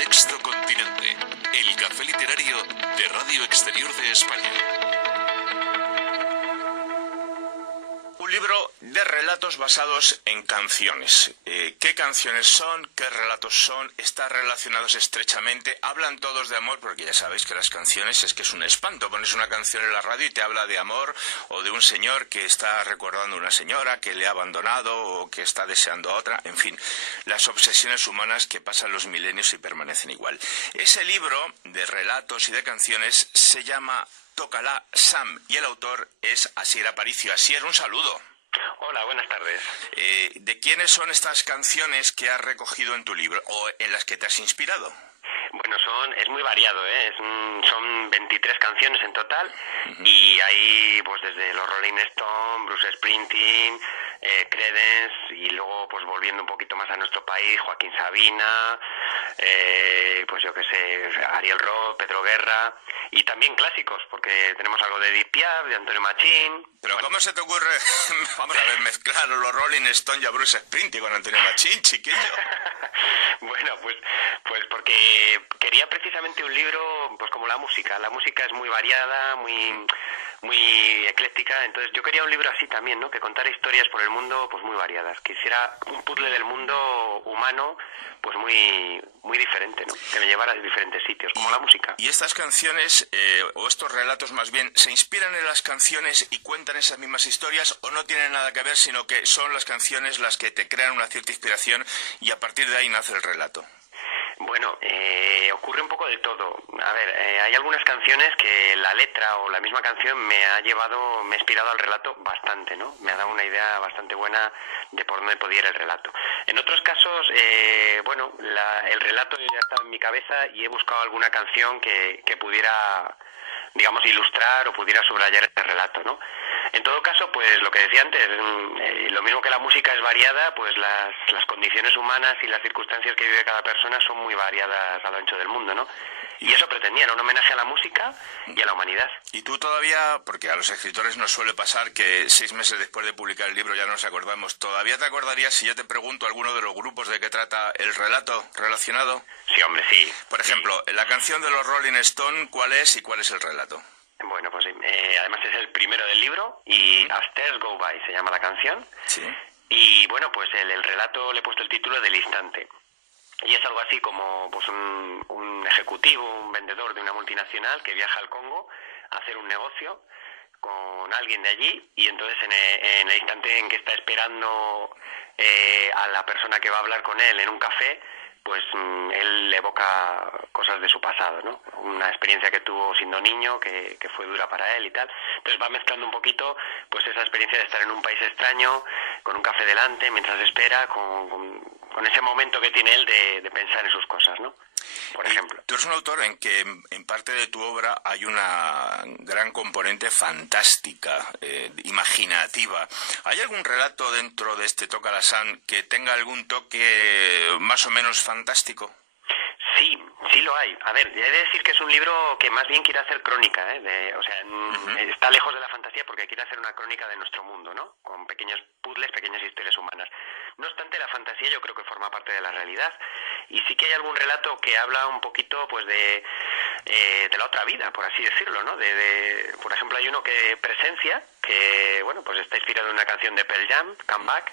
Sexto Continente, el café literario de Radio Exterior de España. Un libro de relatos basados en canciones. ¿Qué canciones son? ¿Qué relatos son? ¿Están relacionados estrechamente? ¿Hablan todos de amor? Porque ya sabéis que las canciones es que es un espanto. Pones una canción en la radio y te habla de amor, o de un señor que está recordando a una señora que le ha abandonado o que está deseando a otra. En fin, las obsesiones humanas que pasan los milenios y permanecen igual. Ese libro de relatos y de canciones se llama Tócala, Sam, y el autor es Asier Aparicio. Asier, un saludo. Hola, buenas tardes. ¿De quiénes son estas canciones que has recogido en tu libro o en las que te has inspirado? Bueno, es muy variado, ¿eh? Son 23 canciones en total, y hay pues desde los Rolling Stones, Bruce Springsteen, Creedence, y luego pues volviendo un poquito más a nuestro país, Joaquín Sabina, pues yo qué sé, Ariel Roth, Pedro Guerra, y también clásicos, porque tenemos algo de Edith Piaf, de Antonio Machín. Pero bueno, ¿cómo se te ocurre, vamos a ver, mezclar los Rolling Stones y a Bruce Springsteen con Antonio Machín, chiquillo? Bueno, pues porque quería precisamente un libro, pues como la música es muy variada, muy ecléctica, entonces yo quería un libro así también, ¿no? Que contara historias por el mundo, pues muy variadas, que hiciera un puzzle del mundo humano, pues muy diferente, ¿no? Que me llevara a diferentes sitios, como la música. ¿Y estas canciones, o estos relatos más bien, se inspiran en las canciones y cuentan esas mismas historias, o no tienen nada que ver, sino que son las canciones las que te crean una cierta inspiración y a partir de ahí nace el relato? Bueno, ocurre un poco de todo. A ver, hay algunas canciones que la letra o la misma canción me ha inspirado al relato bastante, ¿no? Me ha dado una idea bastante buena de por dónde podía ir el relato. En otros casos, bueno, el relato ya estaba en mi cabeza y he buscado alguna canción que pudiera, digamos, ilustrar o pudiera subrayar el relato, ¿no? En todo caso, pues lo que decía antes, lo mismo que la música es variada, pues las condiciones humanas y las circunstancias que vive cada persona son muy variadas a lo ancho del mundo, ¿no? Y eso pretendía, un homenaje a la música y a la humanidad. Y tú todavía, porque a los escritores nos suele pasar que 6 meses después de publicar el libro ya no nos acordamos, ¿todavía te acordarías si yo te pregunto alguno de los grupos de que trata el relato relacionado? Sí, hombre, sí. Por ejemplo, la canción de los Rolling Stones, ¿cuál es y cuál es el relato? Bueno, pues además es el primero del libro y As Stars Go By se llama la canción. Sí. Y bueno, pues el relato le he puesto el título del instante. Y es algo así como pues un ejecutivo, un vendedor de una multinacional que viaja al Congo a hacer un negocio con alguien de allí, y entonces en el instante en que está esperando a la persona que va a hablar con él en un café, pues él evoca cosas de su pasado, ¿no? Una experiencia que tuvo siendo niño, que fue dura para él y tal. Entonces va mezclando un poquito pues esa experiencia de estar en un país extraño, con un café delante, mientras espera, con ese momento que tiene él de pensar en sus cosas, ¿no? Por ejemplo. Tú eres un autor en que en parte de tu obra hay una gran componente fantástica, imaginativa. ¿Hay algún relato dentro de este Tócala, Sam, que tenga algún toque más o menos fantástico? Sí lo hay. A ver, he de decir que es un libro que más bien quiere hacer crónica, está lejos de la fantasía porque quiere hacer una crónica de nuestro mundo, ¿no? Con pequeños puzzles, pequeñas historias humanas. No obstante, la fantasía yo creo que forma parte de la realidad, y sí que hay algún relato que habla un poquito pues de la otra vida, por así decirlo, ¿no? Por ejemplo, hay uno que Presencia, que bueno, pues está inspirado en una canción de Pearl Jam, Come Back,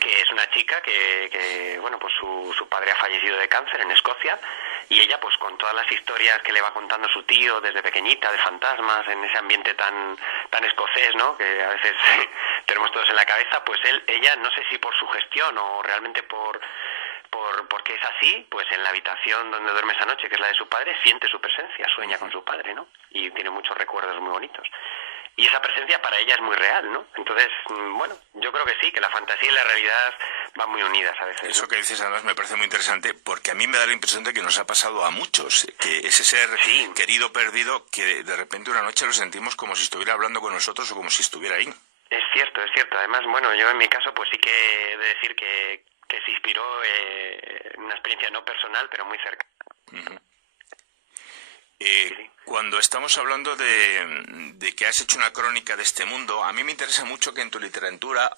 que es una chica que bueno, pues su padre ha fallecido de cáncer en Escocia, y ella pues con todas las historias que le va contando su tío desde pequeñita, de fantasmas, en ese ambiente tan escocés, ¿no? Que a veces tenemos todos en la cabeza, pues ella, no sé si por sugestión o realmente porque es así, pues en la habitación donde duerme esa noche, que es la de su padre, siente su presencia, sueña con su padre, ¿no? Y tiene muchos recuerdos muy bonitos. Y esa presencia para ella es muy real, ¿no? Entonces, bueno, yo creo que sí, que la fantasía y la realidad van muy unidas a veces, ¿no? Eso que dices además me parece muy interesante, porque a mí me da la impresión de que nos ha pasado a muchos, que ese ser querido, perdido, que de repente una noche lo sentimos como si estuviera hablando con nosotros o como si estuviera ahí. Es cierto. Además, bueno, yo en mi caso pues sí que he de decir que se inspiró en una experiencia no personal, pero muy cercana. Cuando estamos hablando de que has hecho una crónica de este mundo, a mí me interesa mucho que en tu literatura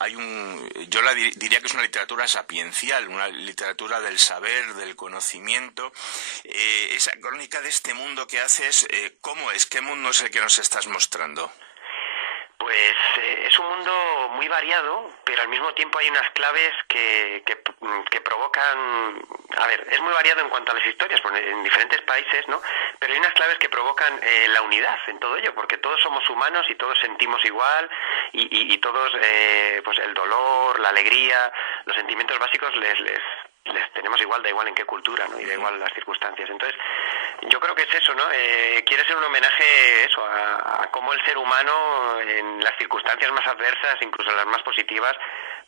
yo diría que es una literatura sapiencial, una literatura del saber, del conocimiento. Esa crónica de este mundo que haces, ¿cómo es? ¿Qué mundo es el que nos estás mostrando? Pues es un mundo muy variado, pero al mismo tiempo hay unas claves que provocan... A ver, es muy variado en cuanto a las historias, en diferentes países, ¿no? Pero hay unas claves que provocan la unidad en todo ello, porque todos somos humanos y todos sentimos igual y todos, pues el dolor, la alegría, los sentimientos básicos les tenemos igual, da igual en qué cultura, ¿no? Y da igual las circunstancias. Entonces, yo creo que es eso, ¿no? Quiere ser un homenaje eso a cómo el ser humano en las circunstancias más adversas, incluso en las más positivas,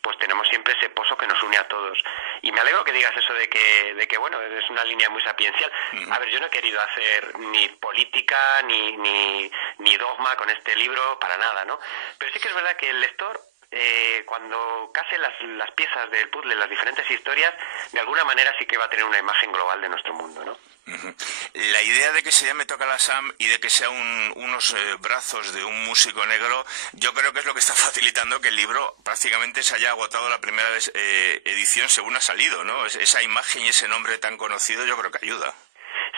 pues tenemos siempre ese pozo que nos une a todos. Y me alegro que digas eso de que bueno, es una línea muy sapiencial. A ver, yo no he querido hacer ni política ni dogma con este libro, para nada, ¿no? Pero sí que es verdad que el lector, cuando case las piezas del puzzle, las diferentes historias, de alguna manera sí que va a tener una imagen global de nuestro mundo, ¿no? La idea de que se llame Toca la Sam y de que sea unos brazos de un músico negro, yo creo que es lo que está facilitando que el libro prácticamente se haya agotado la primera edición según ha salido, ¿no? Esa imagen y ese nombre tan conocido yo creo que ayuda.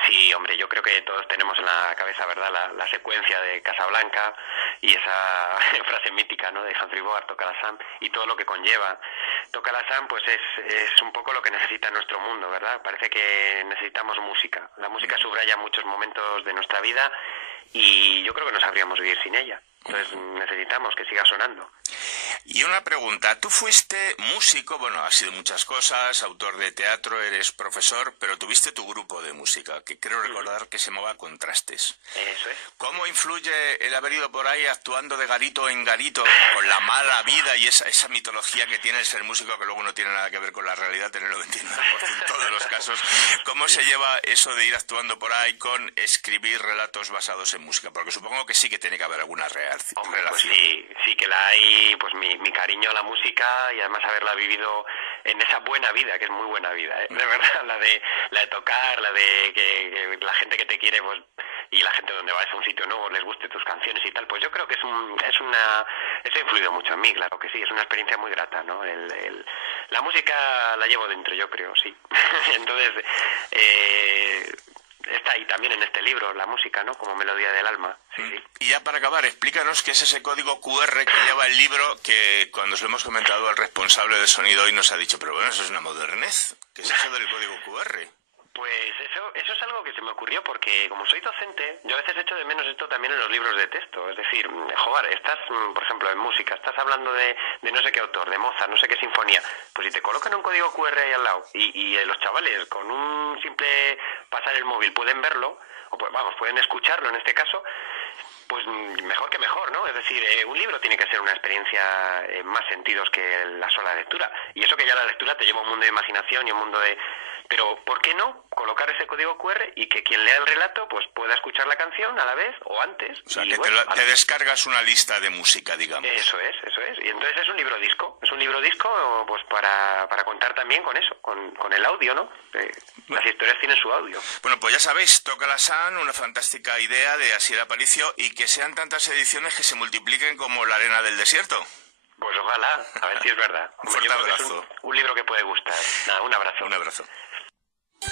Sí, hombre, yo creo que todos tenemos en la cabeza, ¿verdad?, la secuencia de Casablanca y esa frase mítica, ¿no?, de Humphrey Bogart, Toca la Sam, y todo lo que conlleva. Toca la Sam, pues es un poco lo que necesita nuestro mundo, ¿verdad? Parece que necesitamos música. La música subraya muchos momentos de nuestra vida y yo creo que no sabríamos vivir sin ella. Entonces necesitamos que siga sonando. Y una pregunta, tú fuiste músico, bueno, has sido muchas cosas, autor de teatro, eres profesor, pero tuviste tu grupo de música, que creo recordar que se llamaba Contrastes. Eso es. ¿Cómo influye el haber ido por ahí actuando de garito en garito, con la mala vida y esa mitología que tiene el ser músico, que luego no tiene nada que ver con la realidad en el 99% de los casos? ¿Cómo se lleva eso de ir actuando por ahí con escribir relatos basados en música? Porque supongo que sí que tiene que haber alguna relación. Hombre, pues sí que la hay, pues mi cariño a la música y además haberla vivido en esa buena vida, que es muy buena vida, ¿eh? De verdad, la de tocar, la de que la gente que te quiere, pues, y la gente donde vas a un sitio nuevo les guste tus canciones y tal, pues yo creo que eso ha influido mucho en mí, claro que sí, es una experiencia muy grata, ¿no? La música la llevo dentro, yo creo, sí. Entonces, está ahí también en este libro, la música, ¿no?, como melodía del alma. Sí, sí. Y ya para acabar, explícanos qué es ese código QR que lleva el libro, que cuando se lo hemos comentado al responsable de sonido hoy nos ha dicho, pero bueno, eso es una modernez. ¿Qué es eso del código QR? Pues eso es algo que se me ocurrió porque como soy docente, yo a veces echo de menos esto también en los libros de texto. Es decir, joder, estás, por ejemplo, en música, estás hablando de no sé qué autor, de Mozart, no sé qué sinfonía. Pues si te colocan un código QR ahí al lado y los chavales con un simple pasar el móvil pueden verlo, o pues vamos, pueden escucharlo en este caso, pues mejor que mejor, ¿no? Es decir, un libro tiene que ser una experiencia en más sentidos que la sola lectura. Y eso que ya la lectura te lleva a un mundo de imaginación y un mundo de... Pero, ¿por qué no colocar ese código QR y que quien lea el relato pues pueda escuchar la canción a la vez o antes? O sea, que bueno, te descargas una lista de música, digamos. Eso es. Y entonces es un libro disco. Es un libro disco pues para contar también con eso, con el audio, ¿no? Las historias tienen su audio. Bueno, pues ya sabéis, Toca la Sam, una fantástica idea de Asier Aparicio, y que sean tantas ediciones que se multipliquen como la arena del desierto. Pues ojalá, a ver si es verdad. Un fuerte abrazo. Un libro que puede gustar. Nada, un abrazo. Un abrazo.